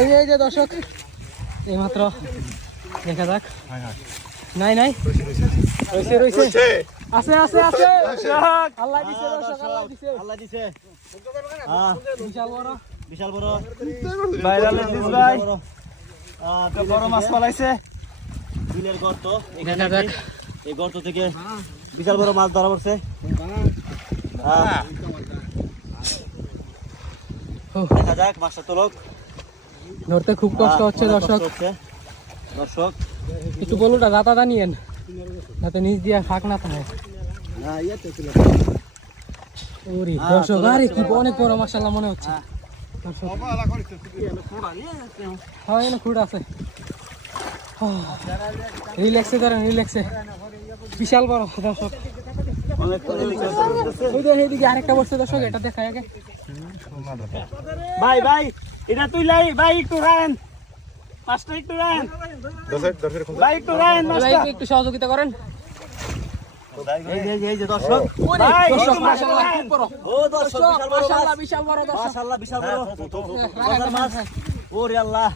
এই যে দর্শক এইমাত্র দেখা যাক। নাই নাই রইছে রইছে আছে আছে আছে আল্লাহ দিছে দর্শক আল্লাহ দিছে বিশাল বড় ভাইরাল দিস ভাই তো বড় মাছ পালাইছে বিলের গর্ত এখানে দেখ এই গর্ত থেকে বিশাল বড় মাছ ধরা পড়ছে। দেখা যাক মাছটা তোলক ধরতে খুব কষ্ট হচ্ছে দর্শক একটু বলুটা দাতা নিয়েন যাতে নিচ দিয়ে ফাঁক না থাকে। দর্শক আরে কি অনেক বড় মাশাআল্লাহ মনে হচ্ছে। হ্যাঁ এখানে খুঁড় আছে রিল্যাক্সে ধরেন রিল্যাক্সে বিশাল বড় দর্শক এইদিকে আরেকটা বসছে দর্শক এটা দেখায় আগে ভাই ভাই এটা তুই লাই ভাই একটু রান মাছটা একটু রান ভাই একটু রান মাছটা একটু সহযোগিতা করেন। এই যে দর্শক ভাই দর্শক মাশাআল্লাহ খুব বড় ও দর্শক মাশাআল্লাহ বিশাল বড় দর্শক মাশাআল্লাহ বিশাল বড় মাছ ওরে আল্লাহ